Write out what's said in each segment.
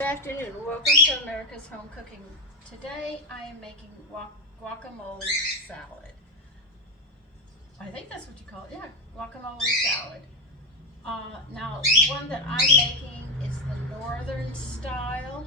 Good afternoon. Welcome to America's Home Cooking. Today I am making guacamole salad. I think that's what you call it. Yeah, guacamole salad. Now, the one that I'm making is the northern style.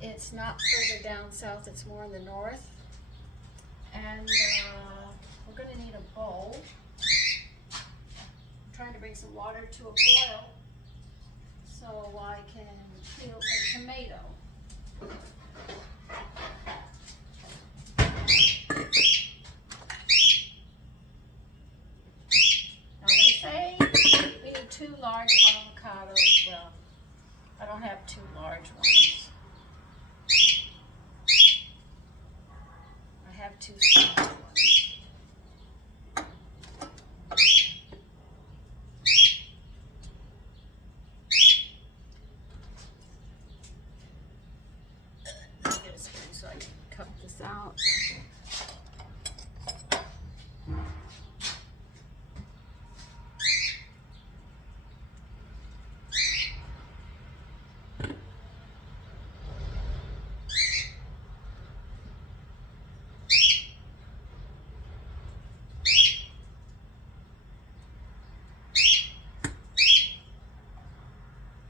It's not further down south, it's more in the north. And we're going to need a bowl. I'm trying to bring some water to a boil so I can peel a tomato. Now they say we need 2 large avocados. Well, I don't have 2 large ones. I have 2 small ones. Let me get a spoon so I can cut this out.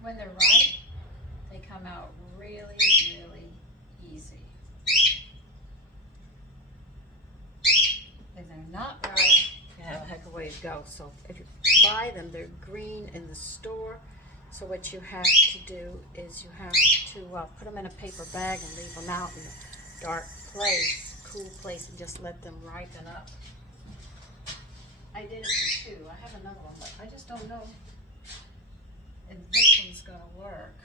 When they're ripe, they come out really, really easy. If they're not ripe, you have a heck of a way to go. So if you buy them, they're green in the store. So what you have to do is you have to put them in a paper bag and leave them out in a dark place, cool place, and just let them ripen up. I did it for 2. I have another one, but I just don't know if this one's going to work.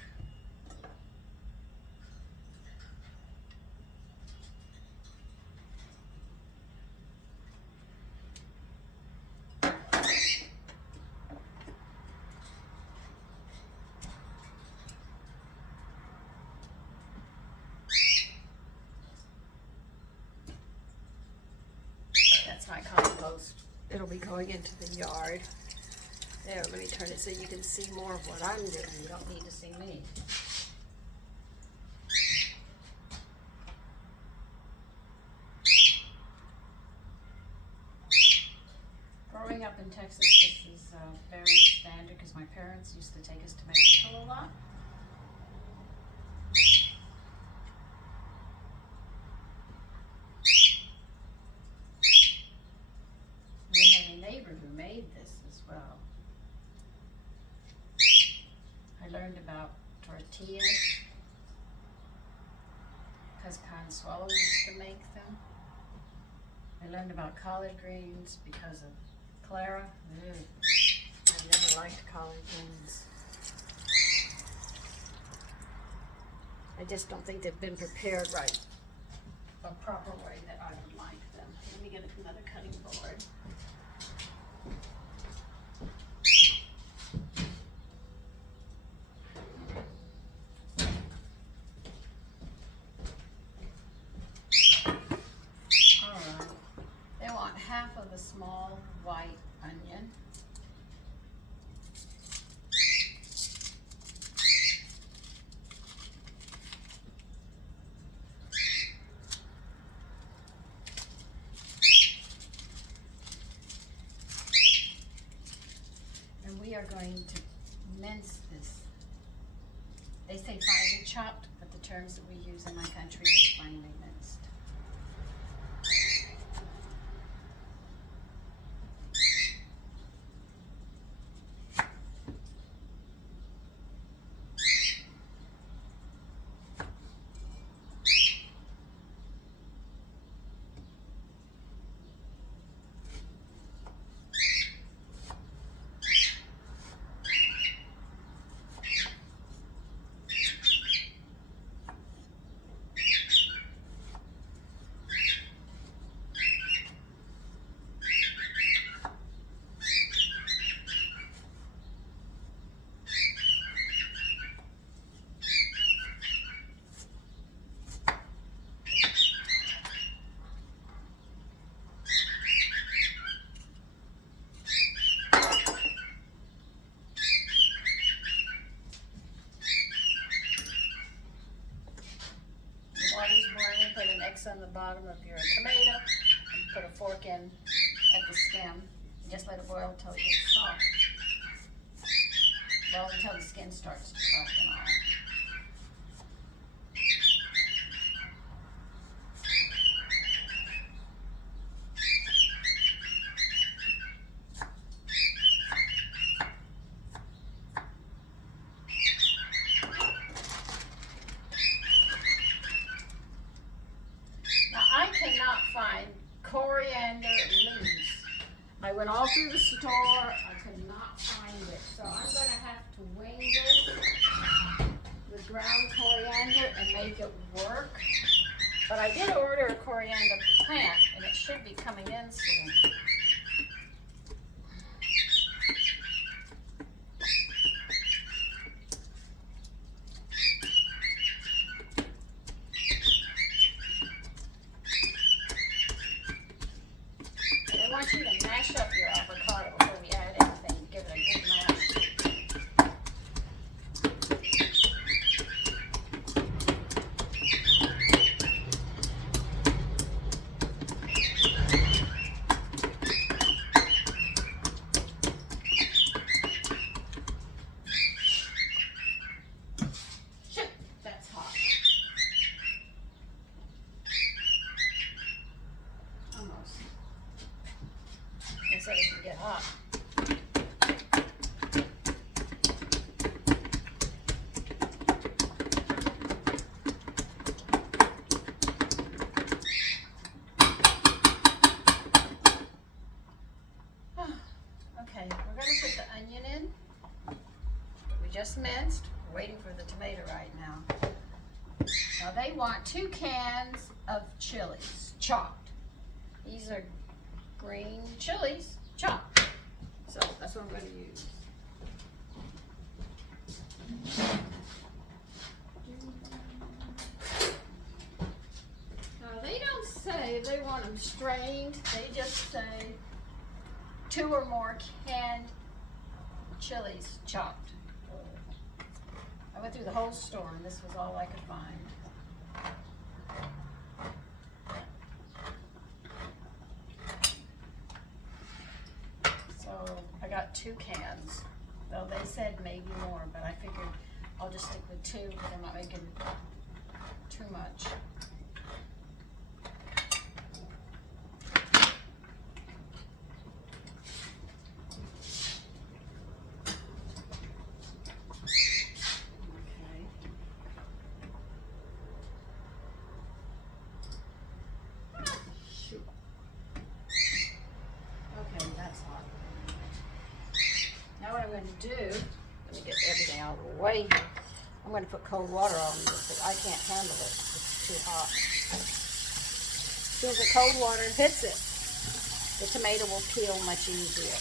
That's my compost. It'll be going into the yard. There, let me turn it so you can see more of what I'm doing. You don't need to see me. Growing up in Texas, this is very standard because my parents used to take us to Mexico a lot. We had a neighbor who made this as well. I learned about tortillas because Consuelo used to make them. I learned about collard greens because of Clara. I never liked collard greens. I just don't think they've been prepared right, a proper way that I would like them. Let me get another cutting board. Alright, they want half of a small white onion. And we are going to mince this. They say finely chopped, but the terms that we use in my country is finely minced. spikes on the bottom of your tomato and put a fork in at the stem. Just let it boil until it gets soft. Well, until the skin starts to crack and all. Now, I cannot find coriander leaves. I went all through the store. I could not find it. So I'm going to have to wing this with ground coriander and make it work. But I did order a coriander plant, and it should be coming in soon. I want you to mash up your avocado before we add anything. Give it a good mash. Shit, that's hot. Almost. So it can get hot. Okay, we're going to put the onion in. We just minced. We're waiting for the tomato right now. Now they want 2 cans of chilies, chopped. These are green chilies, chopped. So that's what I'm going to use. Now they don't say they want them strained. They just say 2 or more canned chilies chopped. I went through the whole store and this was all I could find. So I got 2 cans. Though they said maybe more, but I figured I'll just stick with 2 because I'm not making too much. Now what I'm going to do, let me get everything out of the way. I'm going to put cold water on this because I can't handle it. It's too hot. As soon as the cold water hits it, the tomato will peel much easier.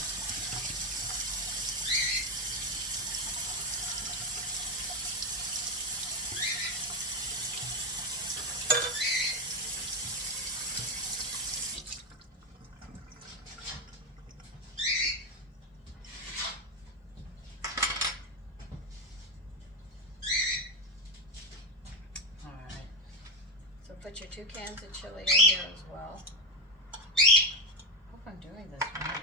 Put your 2 cans of chili in here as well. I hope I'm doing this right.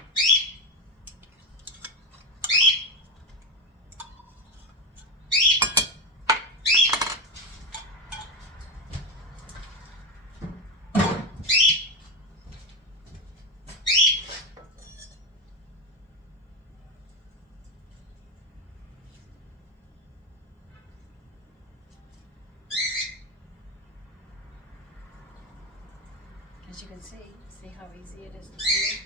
As you can see how easy it is to peel.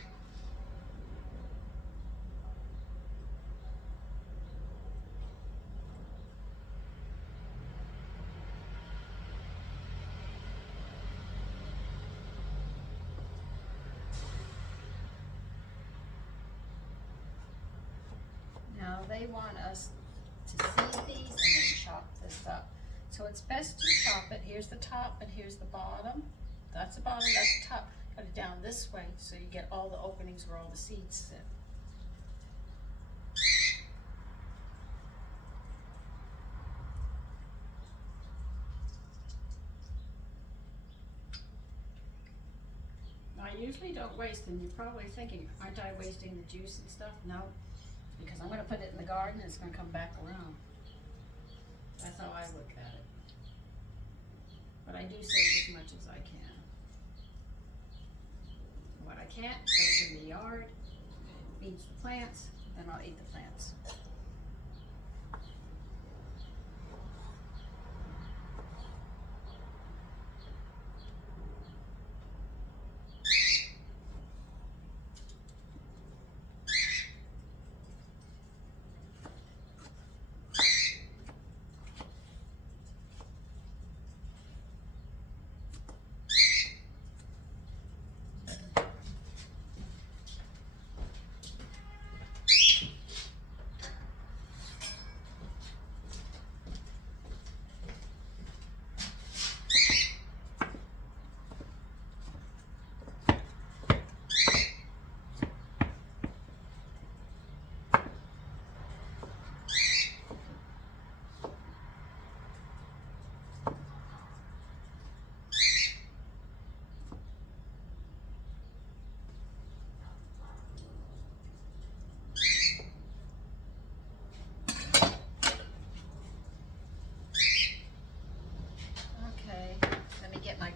Now they want us to seed these and then chop this up. So it's best to chop it. Here's the top and here's the bottom. That's the bottom, that's the top. Cut it down this way so you get all the openings where all the seeds sit. I usually don't waste them. You're probably thinking, aren't I wasting the juice and stuff? No, because I'm gonna put it in the garden and it's gonna come back around. That's how I look at it. But I do save as much as I can. What I can't goes in the yard, feeds the plants, and I'll eat the plants.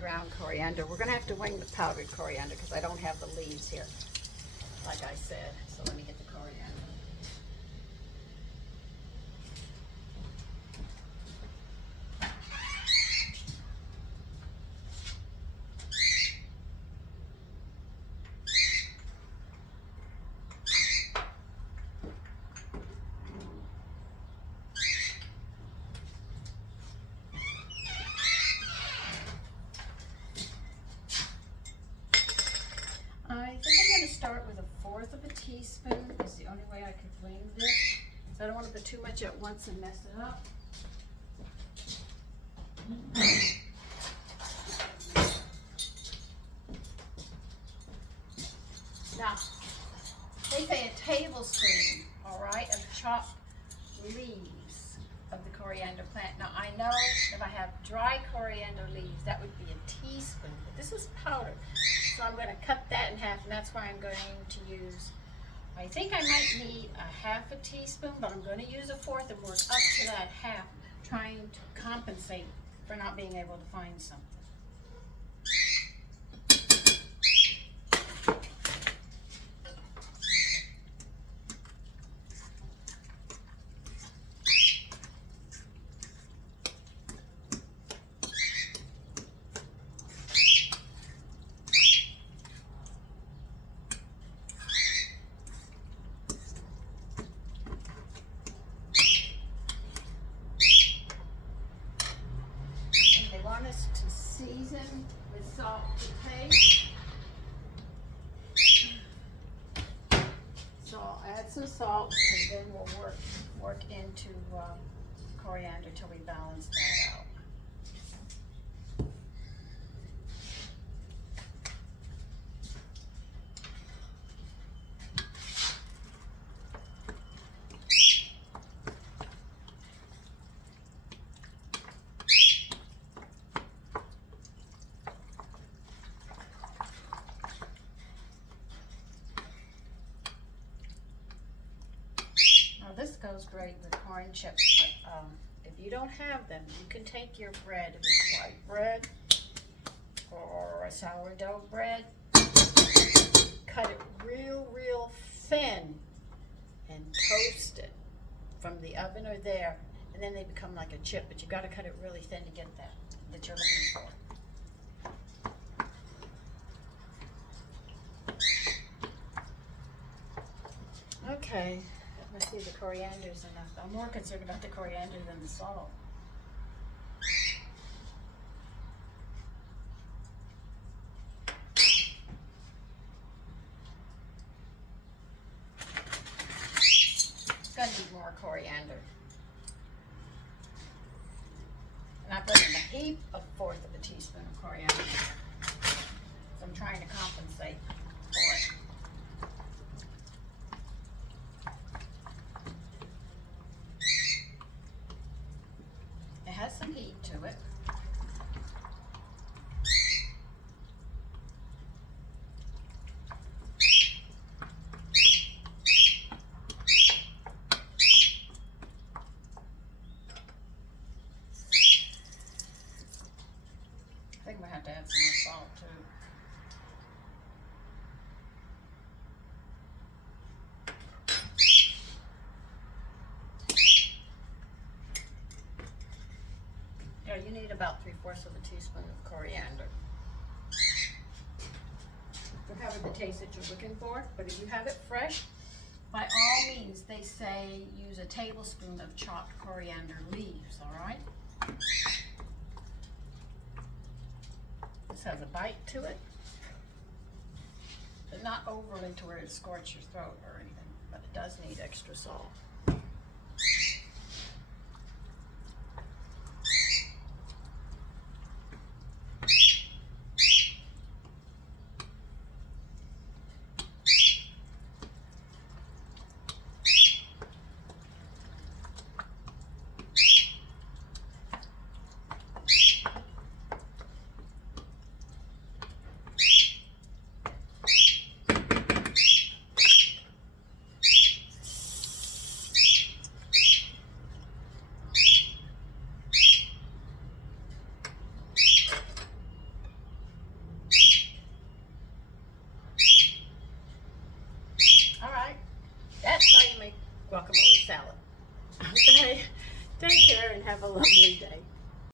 Ground coriander. We're going to have to wing the powdered coriander because I don't have the leaves here, like I said. So let me get the coriander. I think I'm going to start with 1/4 of a teaspoon. It's the only way I could wing this. So I don't want to put too much at once and mess it up. Now, they say a tablespoon, all right, of chopped leaves of the coriander plant. Now, I know if I have dry coriander leaves, that would be a teaspoon, but this is powdered. So I'm going to cut that in half, and that's why I'm going to use, I think I might need a 1/2 teaspoon, but I'm going to use 1/4 and work up to that half, trying to compensate for not being able to find something. Want us to season with salt to taste. So I'll add some salt, and then we'll work into coriander till we balance that out. This goes great with corn chips, but if you don't have them, you can take your bread, if it's white bread or a sourdough bread, cut it real thin and toast it from the oven or there, and then they become like a chip, but you got to cut it really thin to get that you're looking for. Okay. Let's see, the coriander's enough. I'm more concerned about the coriander than the salt. It's gonna need more coriander. And I put in a heap of 1/4 of a teaspoon of coriander. So I'm trying to compensate for it. Has some heat to it. have to add some more salt too. Yeah, you need about 3/4 of a teaspoon of coriander. For having the taste that you're looking for, but if you have it fresh, by all means, they say use a tablespoon of chopped coriander leaves, all right? This has a bite to it, but not overly to where it scorches your throat or anything, but it does need extra salt. That's how you make guacamole salad. Okay, take care and have a lovely day.